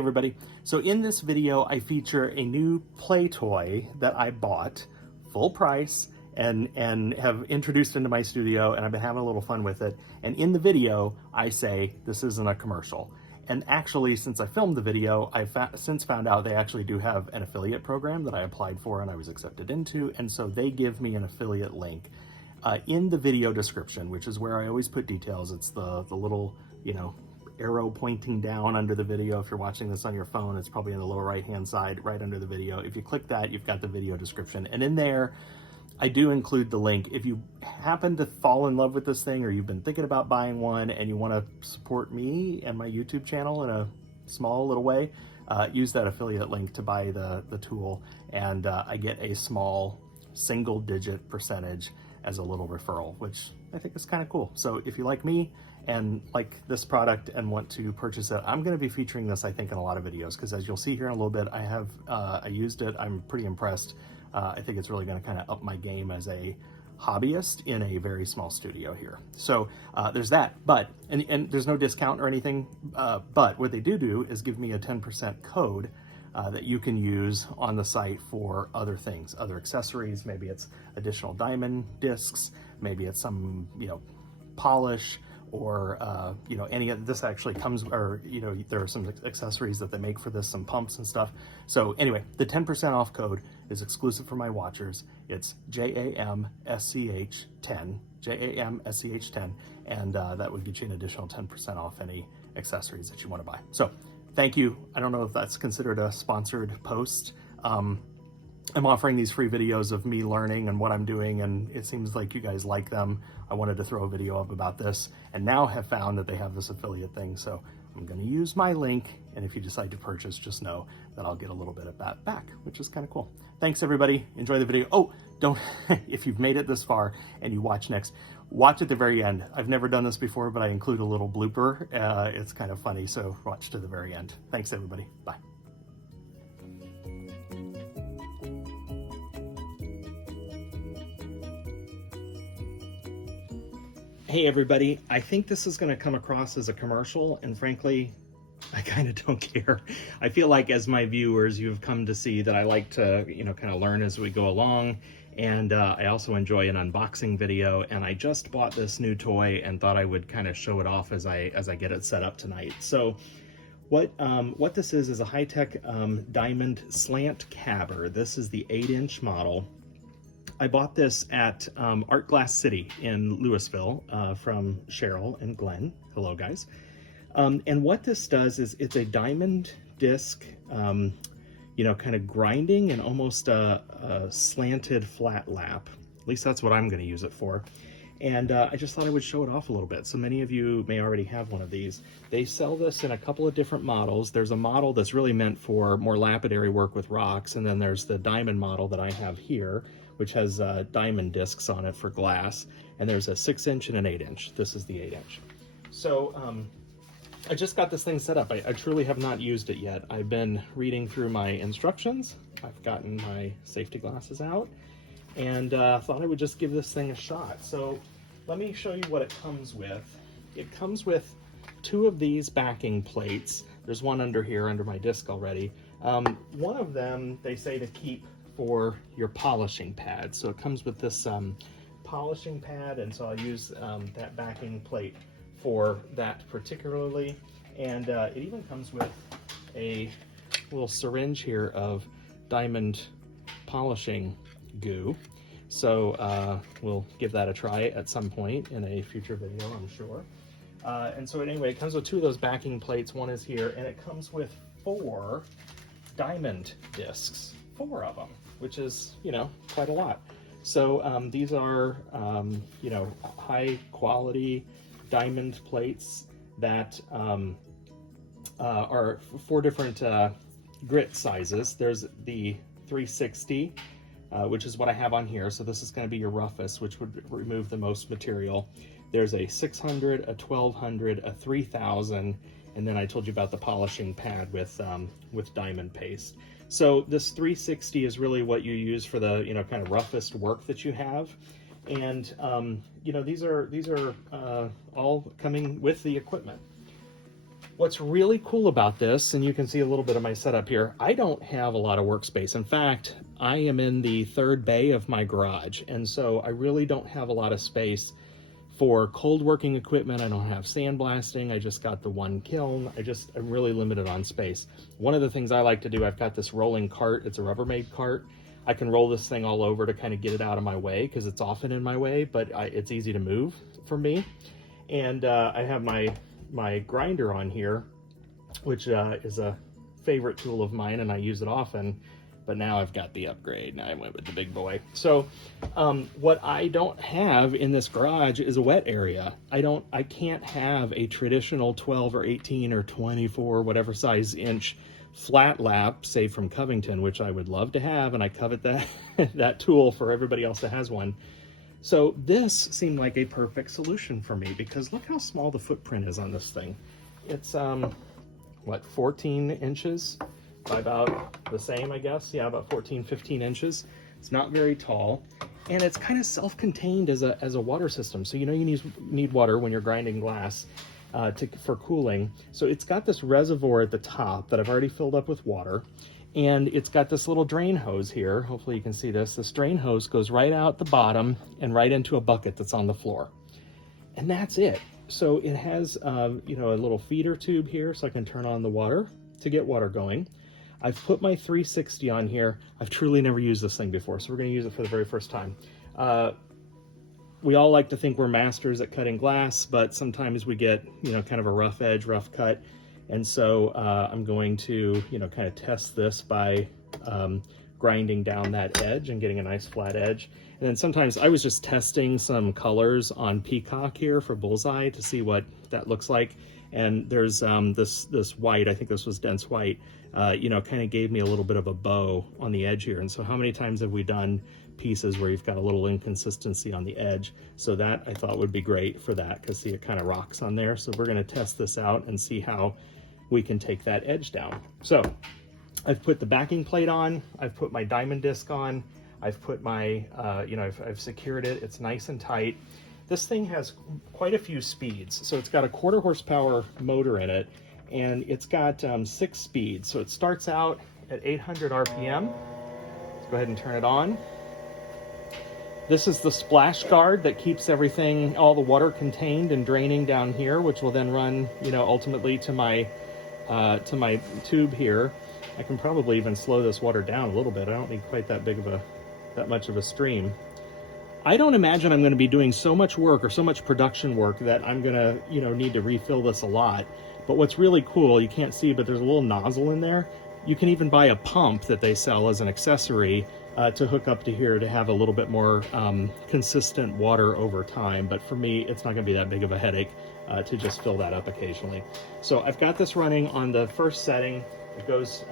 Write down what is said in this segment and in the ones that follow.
everybody. So in this video, I feature a new play toy that I bought full price and have introduced into my studio, and I've been having a little fun with it. And in the video, I say this isn't a commercial. And actually, since I filmed the video, I've since found out they actually do have an affiliate program that I applied for and I was accepted into, and so they give me an affiliate link in the video description, which is where I always put details. It's the little, arrow pointing down under the video. If you're watching this on your phone, it's probably in the lower right-hand side, right under the video. If you click that, you've got the video description. And in there, I do include the link. If you happen to fall in love with this thing, or you've been thinking about buying one and you want to support me and my YouTube channel in a small little way, use that affiliate link to buy the tool, and I get a small single-digit percentage as a little referral, which I think is kind of cool. So if you like me and like this product and want to purchase it, I'm going to be featuring this, I think, in a lot of videos, because as you'll see here in a little bit, I used it. I'm pretty impressed. I think it's really going to kind of up my game as a hobbyist in a very small studio here. So there's that, but, and there's no discount or anything, but what they do is give me a 10% code that you can use on the site for other things, other accessories. Maybe it's additional diamond discs, maybe it's some, polish, or any of this actually comes, or there are some accessories that they make for this, some pumps and stuff. So anyway, the 10% off code is exclusive for my watchers. It's JAMSCH10, JAMSCH10, and that would get you an additional 10% off any accessories that you want to buy. So thank you. I don't know if that's considered a sponsored post. I'm offering these free videos of me learning and what I'm doing, and it seems like you guys like them. I wanted to throw a video up about this, and now have found that they have this affiliate thing, so I'm going to use my link, and if you decide to purchase, just know that I'll get a little bit of that back, which is kind of cool. Thanks, everybody. Enjoy the video. Oh, don't, if you've made it this far and you watch next, watch at the very end. I've never done this before, but I include a little blooper. It's kind of funny, so watch to the very end. Thanks, everybody. Bye. Hey everybody, I think this is going to come across as a commercial, and frankly, I kind of don't care. I feel like as my viewers, you've come to see that I like to, kind of learn as we go along, and I also enjoy an unboxing video, and I just bought this new toy and thought I would kind of show it off as I get it set up tonight. So what this is a high-tech Diamond Slant Cabber. This is the 8-inch model. I bought this at Art Glass City in Lewisville from Cheryl and Glenn. Hello, guys. And what this does is it's a diamond disc, kind of grinding and almost a slanted flat lap. At least that's what I'm going to use it for. And I just thought I would show it off a little bit. So many of you may already have one of these. They sell this in a couple of different models. There's a model that's really meant for more lapidary work with rocks, and then there's the diamond model that I have here, which has diamond discs on it for glass, and there's a 6-inch and an 8-inch. This is the 8-inch. So I just got this thing set up. I truly have not used it yet. I've been reading through my instructions. I've gotten my safety glasses out, and thought I would just give this thing a shot. So let me show you what it comes with. It comes with 2 of these backing plates. There's one under here, under my disc already. One of them, they say to keep for your polishing pad. So it comes with this polishing pad, and so I'll use that backing plate for that particularly. And it even comes with a little syringe here of diamond polishing goo. So we'll give that a try at some point in a future video, I'm sure. And so anyway, it comes with 2 of those backing plates. One is here, and it comes with 4 diamond discs, 4 of them, which is, quite a lot. So these are, high quality diamond plates that are 4 different grit sizes. There's the 360, which is what I have on here. So this is going to be your roughest, which would remove the most material. There's a 600, a 1200, a 3000, and then I told you about the polishing pad with diamond paste. So this 360 is really what you use for the kind of roughest work that you have. And these are all coming with the equipment. What's really cool about this, and you can see a little bit of my setup here, I don't have a lot of workspace. In fact, I am in the third bay of my garage, and so I really don't have a lot of space for cold working equipment. I don't have sandblasting. I just got the one kiln. I'm really limited on space. One of the things I like to do, I've got this rolling cart. It's a Rubbermaid cart. I can roll this thing all over to kind of get it out of my way, because it's often in my way, but it's easy to move for me. And I have my grinder on here, which is a favorite tool of mine, and I use it often. But now I've got the upgrade. Now I went with the big boy. So what I don't have in this garage is a wet area. I can't have a traditional 12 or 18 or 24, whatever size inch flat lap, say from Covington, which I would love to have, and I covet that, that tool for everybody else that has one. So this seemed like a perfect solution for me, because look how small the footprint is on this thing. It's, what, 14 inches? By about the same, I guess. Yeah, about 14, 15 inches. It's not very tall, and it's kind of self-contained as a water system. So you know you need water when you're grinding glass for cooling. So it's got this reservoir at the top that I've already filled up with water, and it's got this little drain hose here. Hopefully you can see this. This drain hose goes right out the bottom and right into a bucket that's on the floor, and that's it. So it has you know, a little feeder tube here, so I can turn on the water to get water going. I've put my 360 on here. I've truly never used this thing before, so we're gonna use it for the very first time. We all like to think we're masters at cutting glass, but sometimes we get, you know, kind of a rough edge, rough cut. And so I'm going to, you know, kind of test this by grinding down that edge and getting a nice flat edge. And then sometimes I was just testing some colors on Peacock here for Bullseye to see what that looks like. And there's this white, I think this was dense white, you know, kind of gave me a little bit of a bow on the edge here. And so how many times have we done pieces where you've got a little inconsistency on the edge? So that I thought would be great for that, because see, it kind of rocks on there. So we're going to test this out and see how we can take that edge down. So I've put the backing plate on, I've put my diamond disc on, I've put my, you know, I've secured it. It's nice and tight. This thing has quite a few speeds. So it's got a 1/4 horsepower motor in it, and it's got 6 speeds. So it starts out at 800 RPM. Let's go ahead and turn it on. This is the splash guard that keeps everything, all the water contained and draining down here, which will then run, you know, ultimately to my tube here. I can probably even slow this water down a little bit. I don't need quite that much of a stream. I don't imagine I'm going to be doing so much work or so much production work that I'm going to, you know, need to refill this a lot. But what's really cool, you can't see, but there's a little nozzle in there. You can even buy a pump that they sell as an accessory to hook up to here to have a little bit more consistent water over time. But for me, it's not going to be that big of a headache to just fill that up occasionally. So I've got this running on the first setting. It goes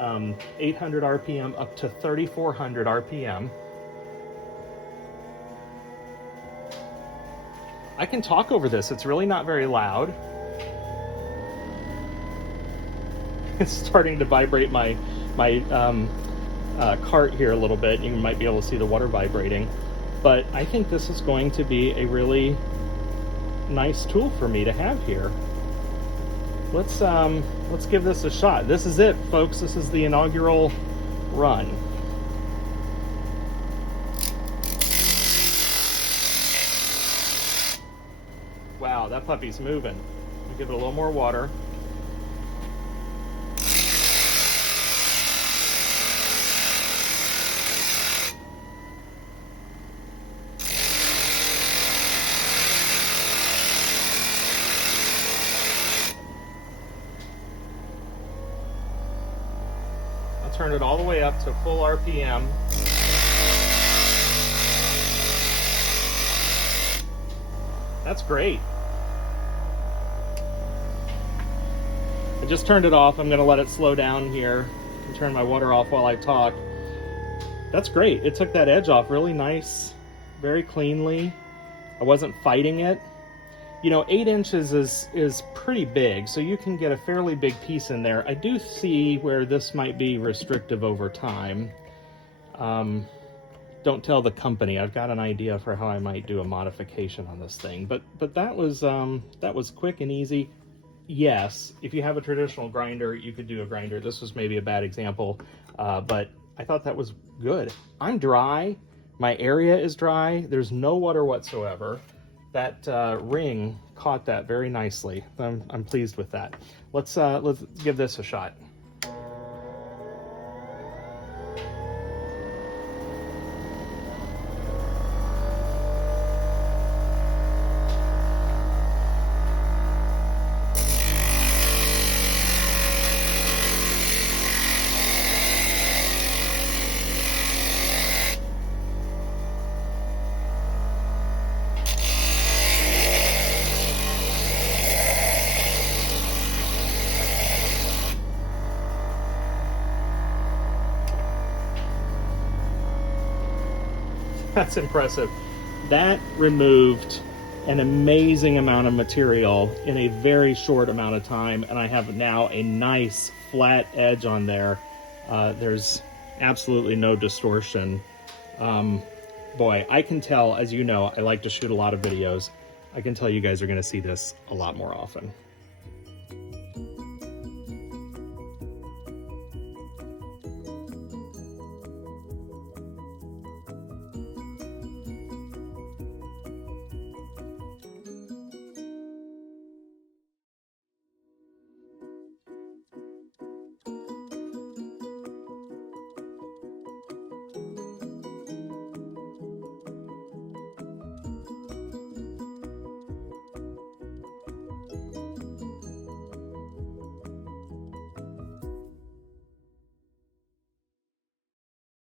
800 RPM up to 3,400 RPM. I can talk over this. It's really not very loud. It's starting to vibrate my cart here a little bit. You might be able to see the water vibrating. But I think this is going to be a really nice tool for me to have here. Let's give this a shot. This is it, folks. This is the inaugural run. Wow, that puppy's moving. I'll give it a little more water. I'll turn it all the way up to full RPM. That's great. I just turned it off. I'm going to let it slow down here and turn my water off while I talk. That's great. It took that edge off really nice, very cleanly. I wasn't fighting it. You know, 8 inches is pretty big, so you can get a fairly big piece in there. I do see where this might be restrictive over time. Don't tell the company. I've got an idea for how I might do a modification on this thing, but that was quick and easy. yes, if you have a traditional grinder, you could do a grinder. This was maybe a bad example, but I thought that was good. I'm dry. My area is dry. There's no water whatsoever. That ring caught that very nicely. I'm pleased with that. Let's give this a shot. That's impressive. That removed an amazing amount of material in a very short amount of time, and I have now a nice flat edge on there. There's absolutely no distortion. Boy, I can tell, as you know, I like to shoot a lot of videos. I can tell you guys are going to see this a lot more often.